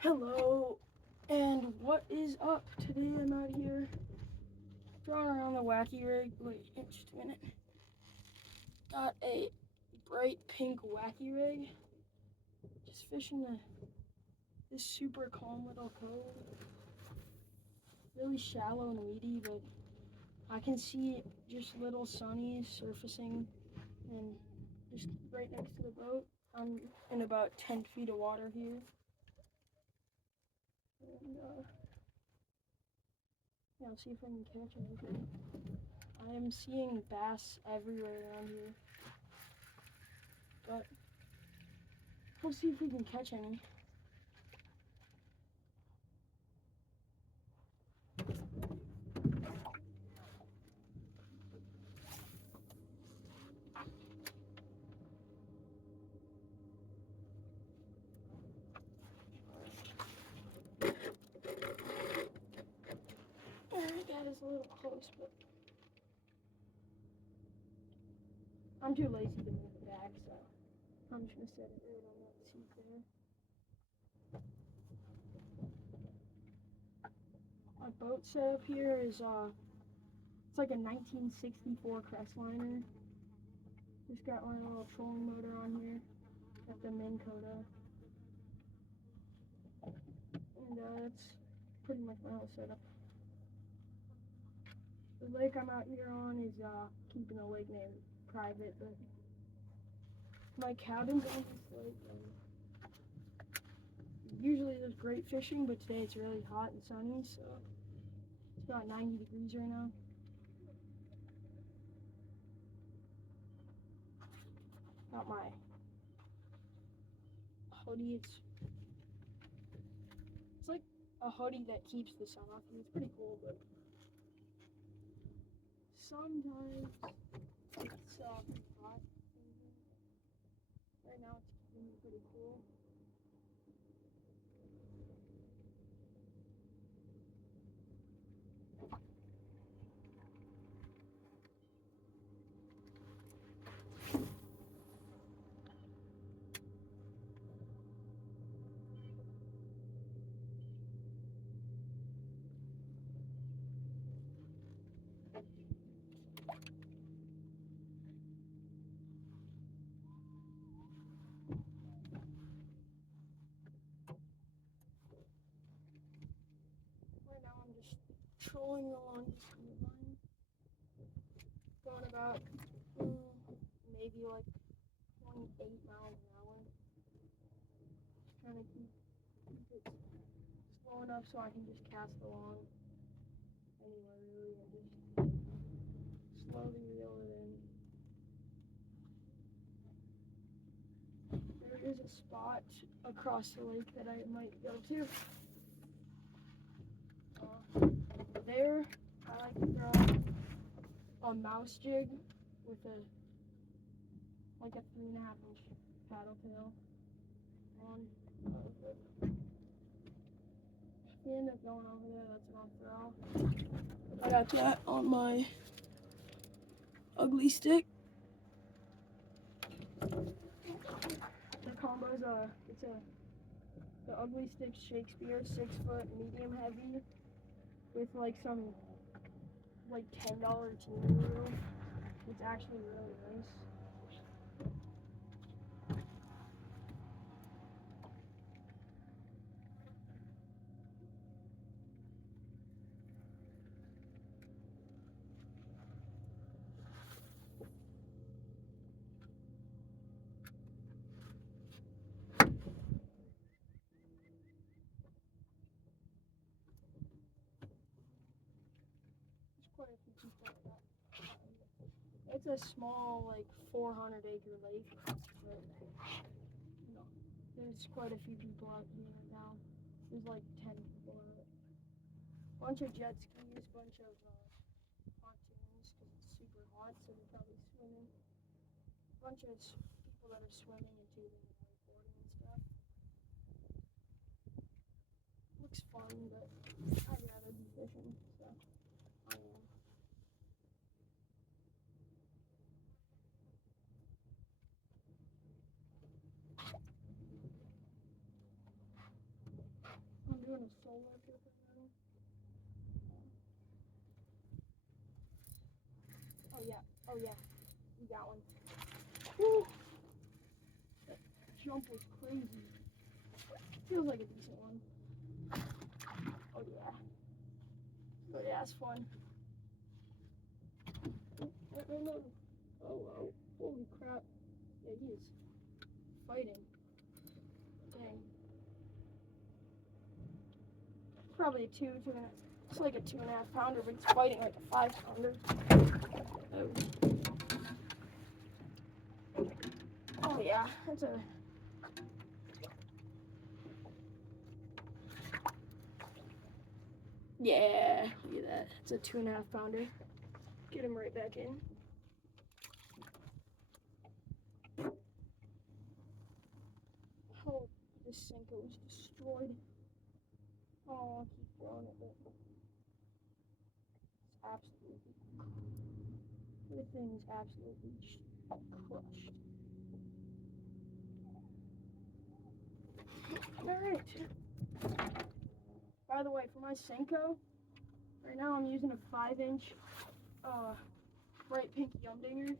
Hello, and what is up? Today I'm out here throwing around the wacky rig. Wait, just a minute. Got a bright pink wacky rig. Just fishing this super calm little cove. Really shallow and weedy, but I can see just little sunnies surfacing and just right next to the boat. I'm in about 10 feet of water here. And yeah, I'll see if I can catch anything. I am seeing bass everywhere around here, but we'll see if we can catch any. That is a little close, but I'm too lazy to move it back, so I'm just gonna set it right on that seat there. My boat setup here is it's like a 1964 Crestliner. Just got my little trolling motor on here. Got the Minn Kota, and that's pretty much my whole setup. The lake I'm out here on is keeping the lake name private, but my cabin's on this lake. Usually there's great fishing, but today it's really hot and sunny, so it's about 90 degrees right now. Got my hoodie. It's like a hoodie that keeps the sun off you. It's pretty cool, but sometimes it's pretty hot. Right now it's keeping me pretty cool. Right now I'm just trolling along this green line, going about maybe like 28 miles an hour. Just trying to keep it slow enough so I can just cast along anywhere really and just slowly reel it in. There is a spot across the lake that I might go to. There, I like to throw a mouse jig with like a 3.5-inch paddle tail on. If you end up going over there, that's what I'll throw. I got that on my ugly stick. The combo's the ugly stick Shakespeare 6-foot medium heavy with like some like $10 team reel. It's actually really nice. There's quite a few people like that. It's a small, like 400-acre lake, but you know, there's quite a few people out here now. There's like 10 people out. Bunch of jet skis, bunch of pontoons because it's super hot, so they're probably swimming. Bunch of people that are swimming and tubing and wakeboarding and stuff. Looks fun, but I'd rather be fishing, so I am. a solar paper now. Oh yeah, oh yeah, we got one. Woo! That jump was crazy. Feels like a decent one. Oh yeah. Oh yeah, it's fun. No. Oh, holy crap. Yeah, he is fighting. Dang. Probably a 2.5. It's like a 2.5 pounder, but it's fighting like a 5 pounder. Oh yeah, that's a. Yeah, look at that. It's a 2.5 pounder. Get him right back in. Oh, this Senko was destroyed. Oh, I'll keep throwing it, but it's absolutely. The thing is absolutely crushed. Alright. By the way, for my Senko, right now I'm using a 5-inch bright pink Yumdinger.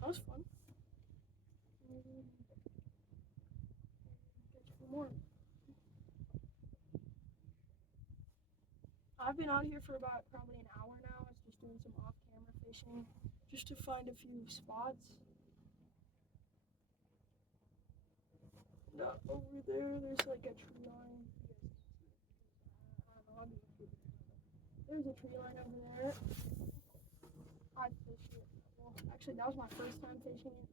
That was fun. More. I've been out here for about probably an hour now. I was just doing some off-camera fishing just to find a few spots. Not over there. There's like a tree line. I don't know. There's a tree line over there. I fished it. Well, actually, that was my first time fishing it.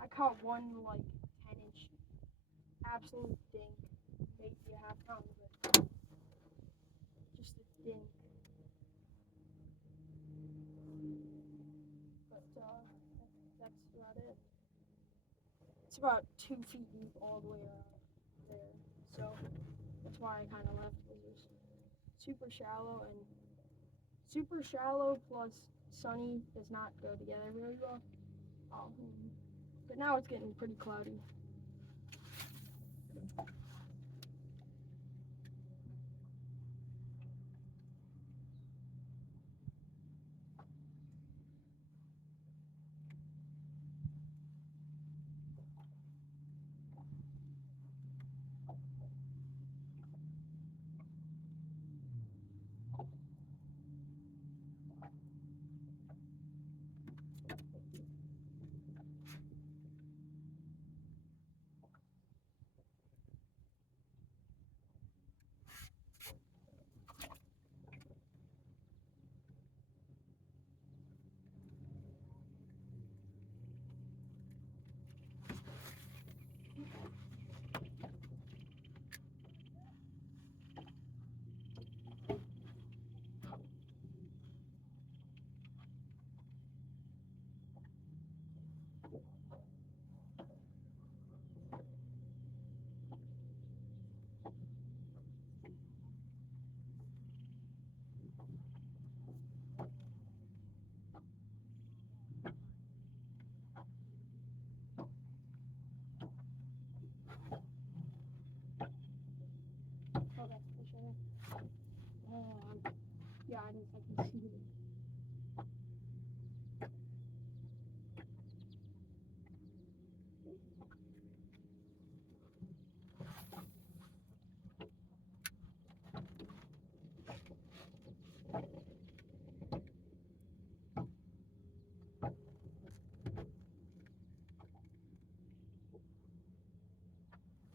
I caught one like 10-inch absolute dink, maybe a half pound, but just a dink. But that's about it. It's about 2 feet deep all the way around there, so that's why I kind of left, because it was super shallow, and super shallow plus sunny does not go together very well. But now it's getting pretty cloudy. Oh, that's for sure. Yeah, I can see it.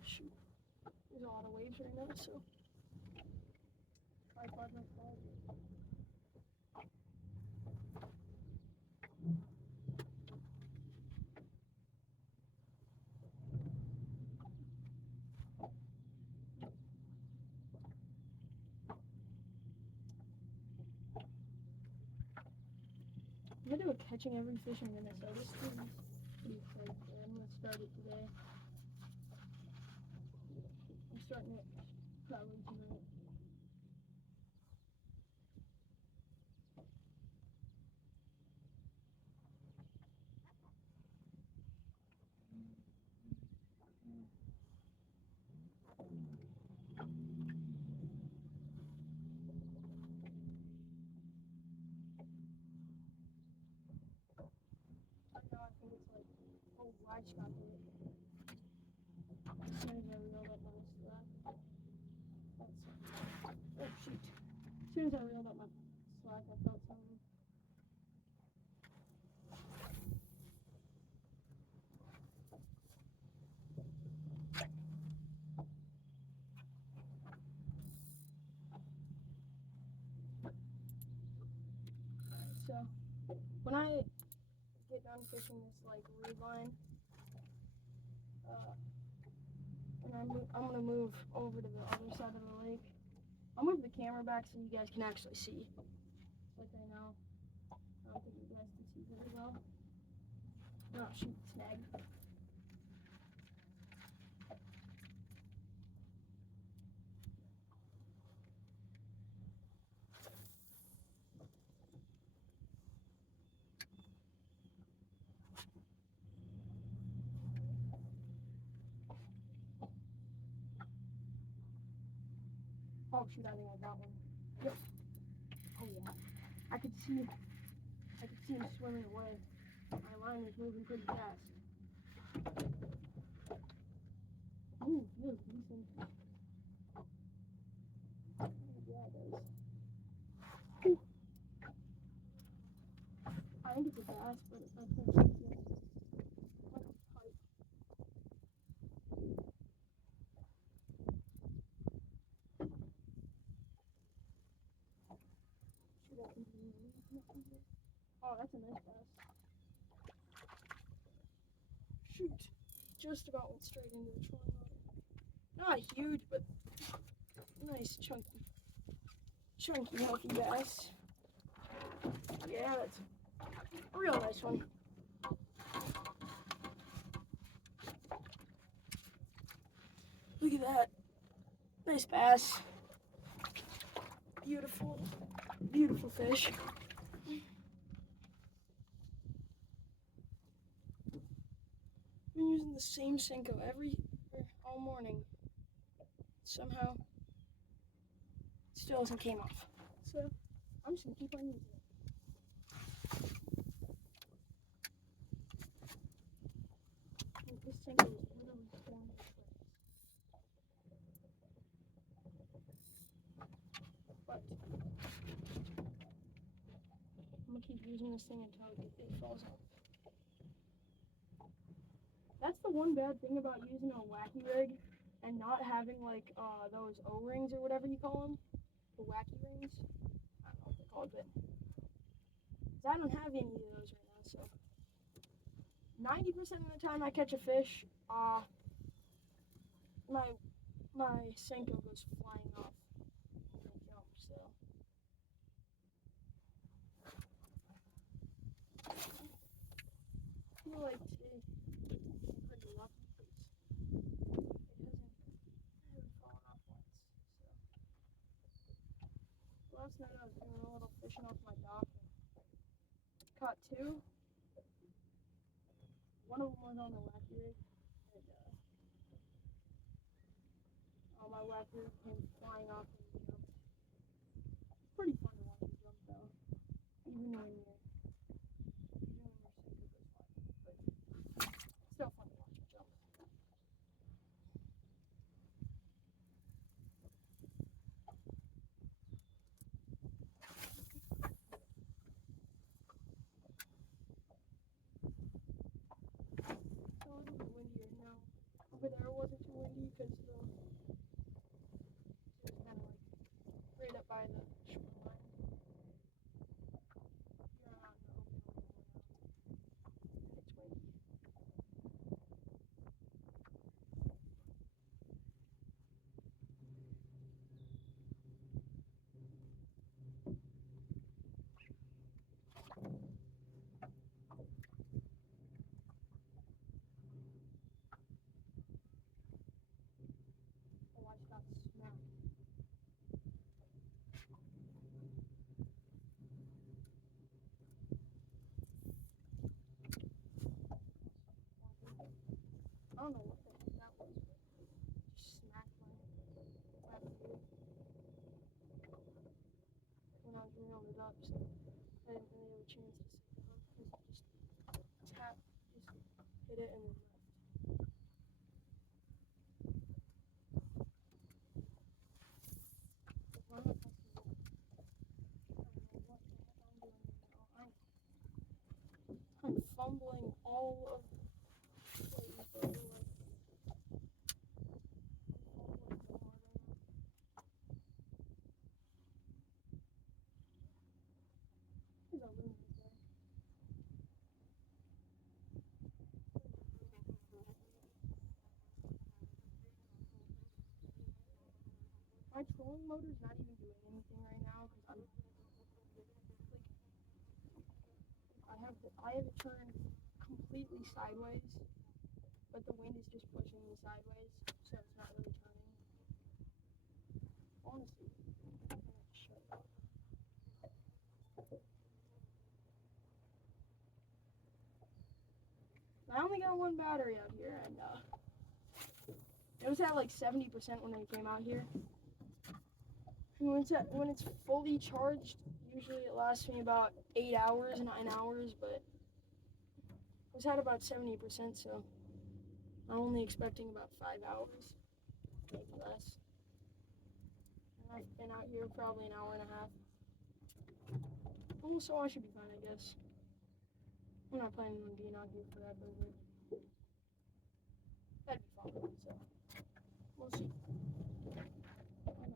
Shoot. There's a lot of waves right now, so tripod might fall. I'm gonna do a catching every fish in Minnesota series. Pretty excited for it. I'm gonna start it today. I'm starting it probably tonight. I just got hit. As soon as I reeled up my slack. Oh shoot. As soon as I reeled up my slack, I felt something. So when I get done fishing this like reed line, and I'm gonna move over to the other side of the lake. I'll move the camera back so you guys can actually see. Like I know. I don't think you guys can see very well. Oh shoot, snag. Oh shoot, I think I got one. Yep. Oh yeah. I could see him swimming away. My line was moving pretty fast. Ooh, feels decent. Yeah, it does. Ooh. I think it's a bass, but I think it's like a pike. Shoot, I can do. Oh, that's a nice bass. Shoot. Just about went straight into the trolling motor. Not huge, but nice, chunky, healthy bass. Yeah, that's a real nice one. Look at that. Nice bass. Beautiful, beautiful fish. Been using the same Senko all morning. Somehow, it still hasn't came off. So, I'm just gonna keep on using it. And this Senko is literally falling to place. But, I'm gonna keep using this thing until it falls off. That's the one bad thing about using a wacky rig and not having like those O-rings or whatever you call them, the wacky rings. I don't know what they're called, but I don't have any of those right now. So 90% of the time I catch a fish, my Senko goes flying off when I jump. So I feel like today I'm pretty lucky because it hasn't fallen off once. So last night I was doing a little fishing off my dock and caught two. One of them was on the wacky rig, and my wacky rig came flying off and jumped. It's pretty fun to watch it jump though, even when your Senko goes flying. But it's still fun to watch it jump. It's a little bit windier now. Over there wasn't too windy because it was kind of like right up by the shoreline. You're out in the open all around, and it's windy. Oh, I just got smacked. I don't know what the heck that was, but it just smacked my left ear when I was reeling it up, so I didn't really have a chance to set the hook because it just hit it and then all of plays, but we're like, there's a room right there. My trolling motor's not even doing anything right now because I'm like, I have it turned completely sideways, but the wind is just pushing me sideways, so it's not really turning. Honestly, I'm gonna shut it up. I only got one battery out here, and it was at like 70% when I came out here. And when it's fully charged, usually it lasts me about 8 hours, 9 hours, but it was at about 70%, so I'm only expecting about 5 hours, maybe less. And I've been out here probably an hour and a half. Oh, so I should be fine, I guess. I'm not planning on being out here forever, but that'd be fun, so we'll see. Why not?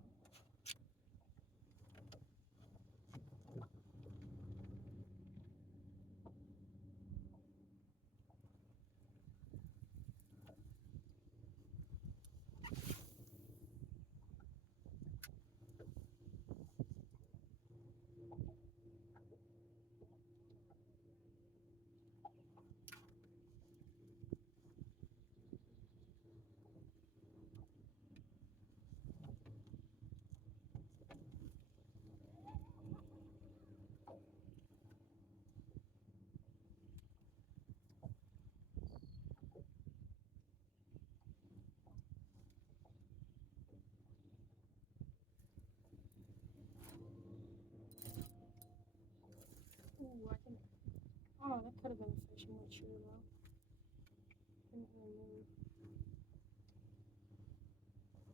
Ooh, I think. Oh, that could have been a fish, I'm not sure though. Didn't really move.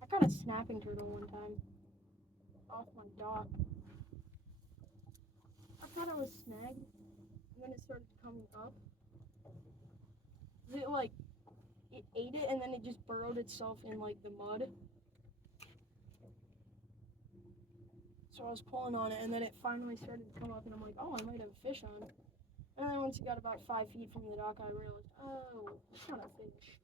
I caught a snapping turtle one time off my dock. I thought I was snagged, and then it started coming up. It like it ate it, and then it just burrowed itself in like the mud. So I was pulling on it, and then it finally started to come up, and I'm like, oh, I might have a fish on. And then once it got about 5 feet from the dock, I realized, oh, it's not a fish.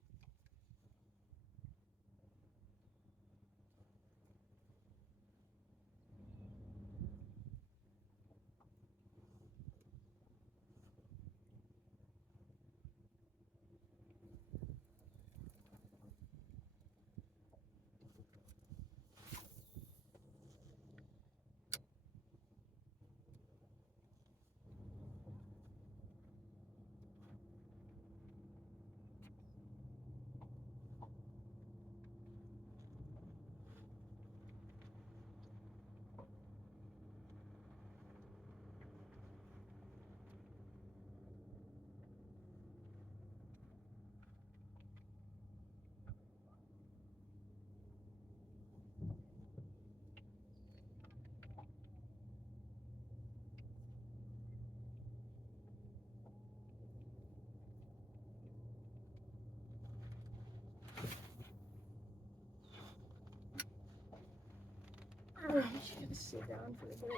I'm just gonna sit down for a bit.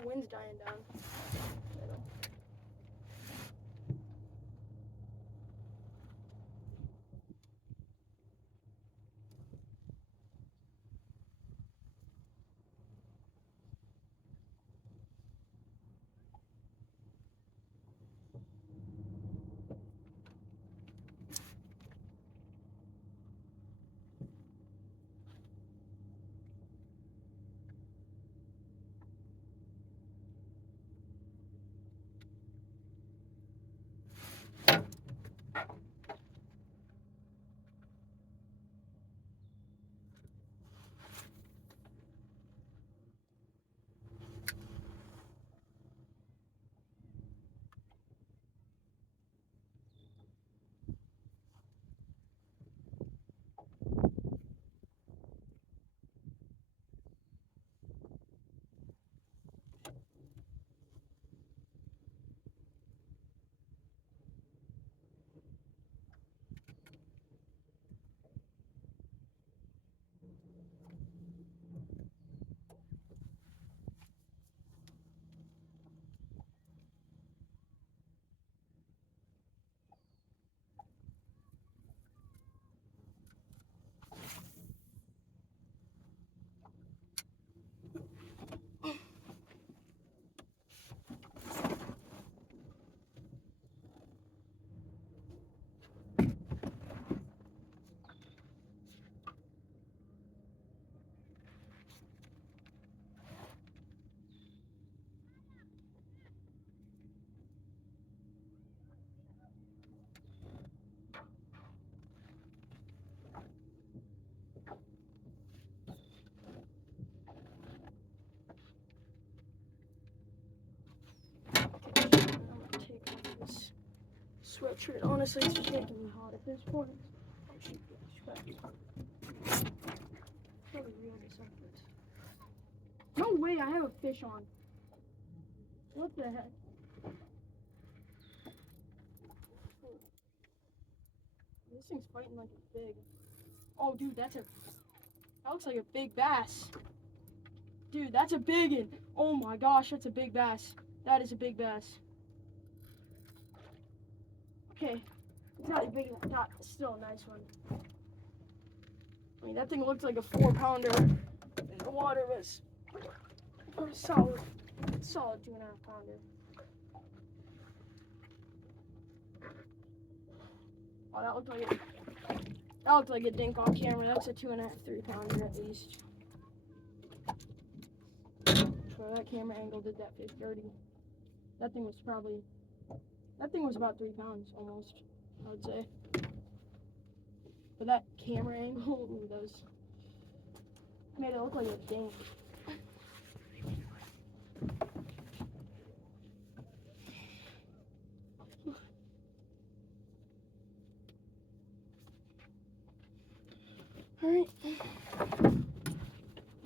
The wind's dying down. sweatshirt. Honestly, it's just making me hot at this point. Oh, shit, yeah, scratch. Probably reel this up first. No way, I have a fish on. What the heck? This thing's fighting like a big. Oh, dude, that looks like a big bass. Dude, that's a big one. Oh my gosh, that's a big bass. That is a big bass. Okay, it's not as big as I thought. It's still a nice one. I mean, that thing looked like a 4-pounder. And the water was a solid 2.5 pounder. Oh, that looked like a dink on camera. That's a 2.5, 3 pounder at least. So that camera angle did that fish dirty. That thing was about 3 pounds almost, I would say. But that camera angle, ooh, those made it look like a dink. Alright.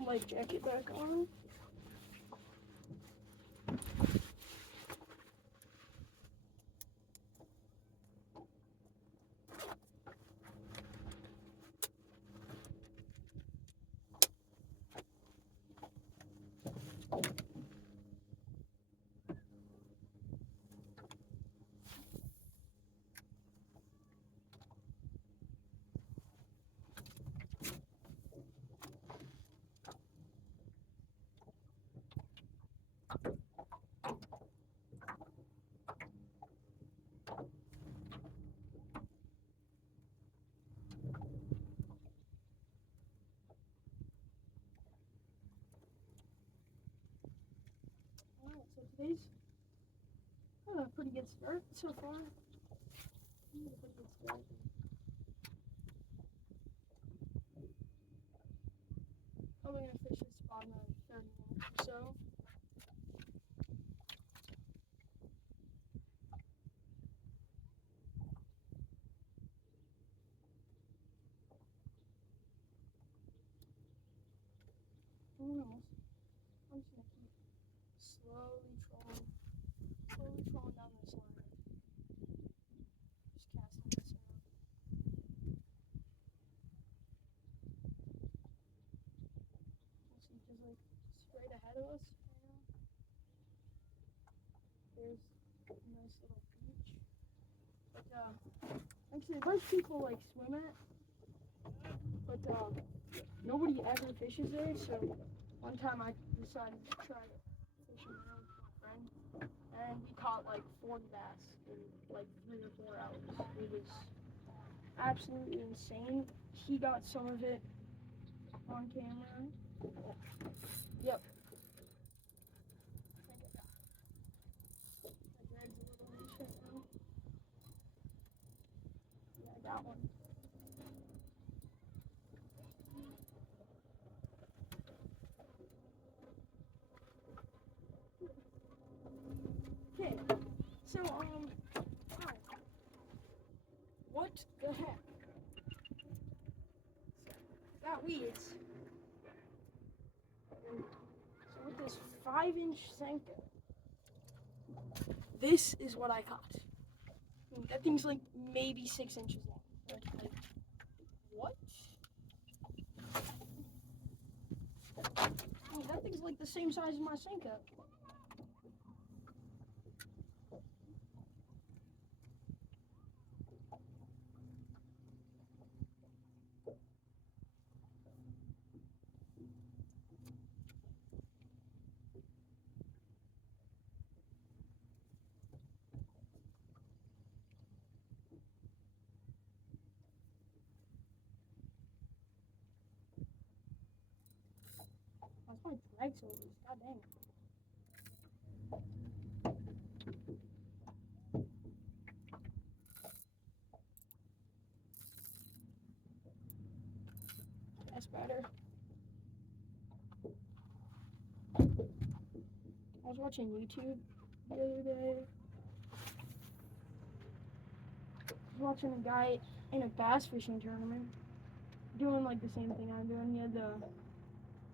Life jacket back on. Alright, so today's a pretty good start so far. Pretty good start. Probably gonna fish this spot in 30 minutes or so. Who knows? I'm just gonna keep slowly trolling down this line. Just casting this around. We'll see, just like straight ahead of us right now. There's a nice little beach. But actually a bunch of people like swim at, but nobody ever fishes there, so one time I decided to try to fish around with my friend, and we caught like 40 bass in like 3 or 4 hours. It was absolutely insane. He got some of it on camera. Yep. My drag's a little loose right now. Yeah, I got one. Okay, so wow. What the heck? Got weeds. So with this 5-inch Senko, this is what I caught. I mean, that thing's like maybe 6 inches long. Like, what? I mean, that thing's like the same size as my Senko. That's my drag so loose. God dang it. That's better. I was watching YouTube the other day. was watching a guy in a bass fishing tournament doing like the same thing I'm doing.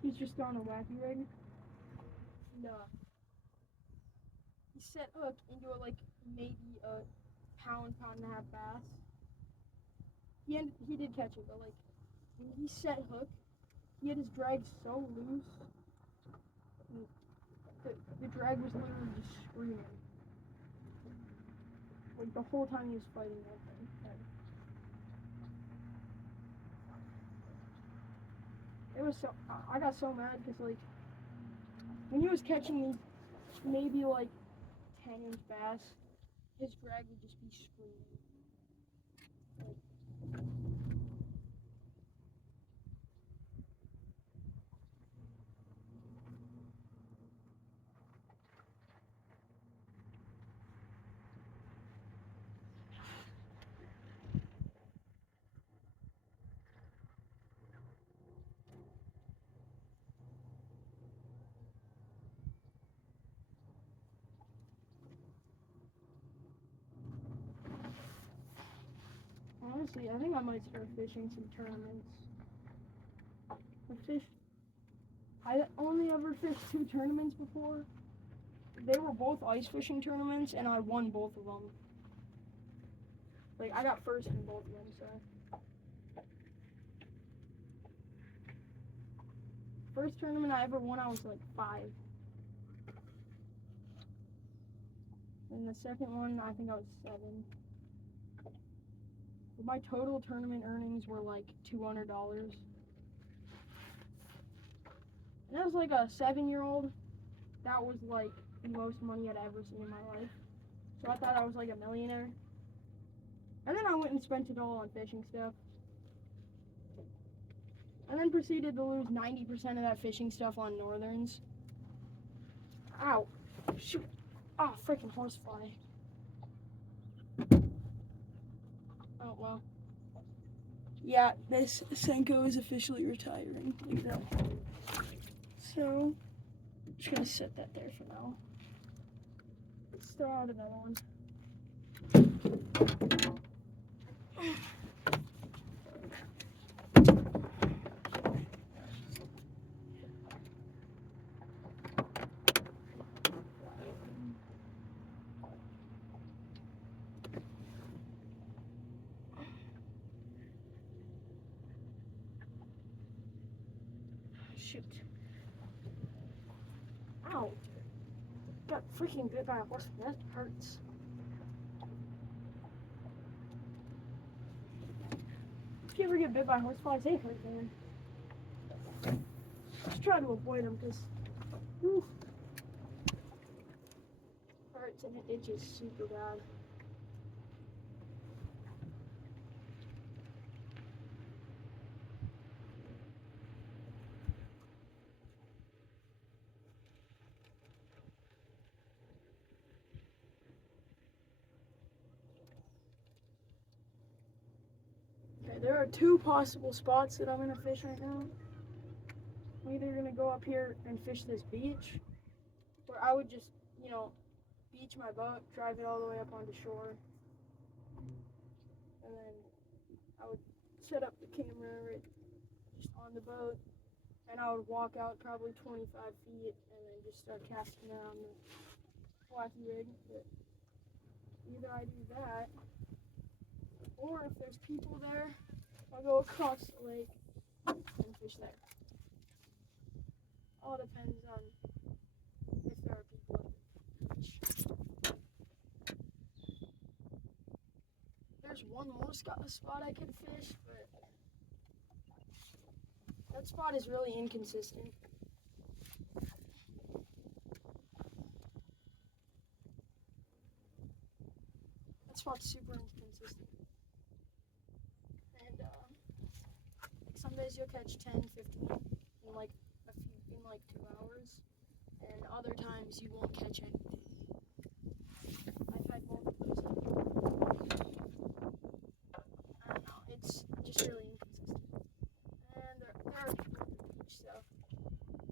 He's just on a wacky rig. And, he set hook into a like maybe a pound and a half bass. He did catch it, but like when he set hook, he had his drag so loose. The drag was literally just screaming. Like the whole time he was fighting that thing. It was so, I got so mad because like when he was catching these maybe like 10-inch bass, his drag would just be screaming. Honestly, I think I might start fishing some tournaments. I only ever fished 2 tournaments before. They were both ice fishing tournaments, and I won both of them. Like, I got first in both of them, so. First tournament I ever won, I was like 5. And the second one, I think I was 7. But my total tournament earnings were like $200. And that was like a 7-year-old. That was like the most money I'd ever seen in my life. So I thought I was like a millionaire. And then I went and spent it all on fishing stuff. And then proceeded to lose 90% of that fishing stuff on northerns. Ow. Shoot. Oh, freaking horsefly. Oh, well. Yeah, this Senko is officially retiring. Like that. So, I'm just gonna set that there for now. Let's throw out another one. Shoot. Ow. Got freaking bit by a horse. That hurts. If you ever get bit by horseflies, they hurt, man. Just try to avoid them because hurts and it itches super bad. Okay, there are 2 possible spots that I'm gonna fish right now. I'm either gonna go up here and fish this beach, where I would just, beach my boat, drive it all the way up onto shore, and then I would set up the camera right just on the boat, and I would walk out probably 25 feet, and then just start casting around the wacky rig. But either I do that, or if there's people there, I'll go across the lake and fish there. All depends on if there are people at the beach. There's one more spot I could fish, but that spot is really inconsistent. That spot's super inconsistent. And some days you'll catch 10, 15 in like 2 hours, and other times you won't catch anything. I've had both of those. I don't know, it's just really inconsistent. And there are people at the beach, so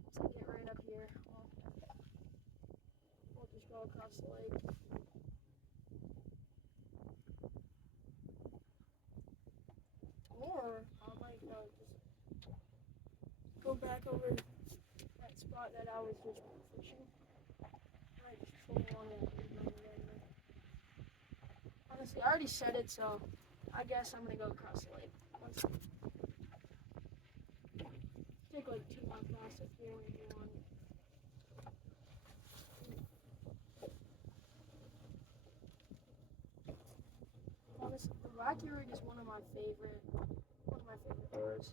once I get right up here, we'll just go across the lake. over that spot that I was just fishing. I just totally want to leave over there. Honestly, I already said it, so I guess I'm gonna go across the lake. Take like 2 more across if you want. Honestly, the wacky rig is one of my favorite lures.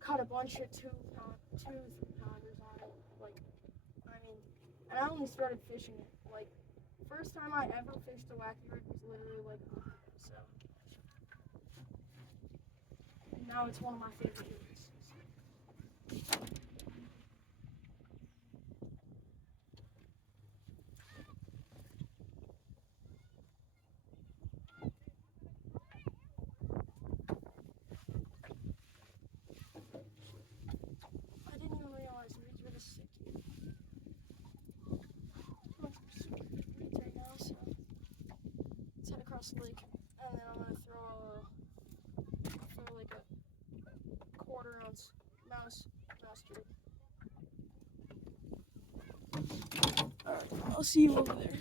Caught a bunch of 2-3 pounders on it. Like, I mean, and I only started fishing it. Like, first time I ever fished a wacky rig was literally like, so. And now it's one of my favorite lures. I didn't even realize weeds were this sick. Right now, so let's head across the lake, and then I'm gonna throw like a 1/4 ounce mouse turd. Alright, I'll see you over there.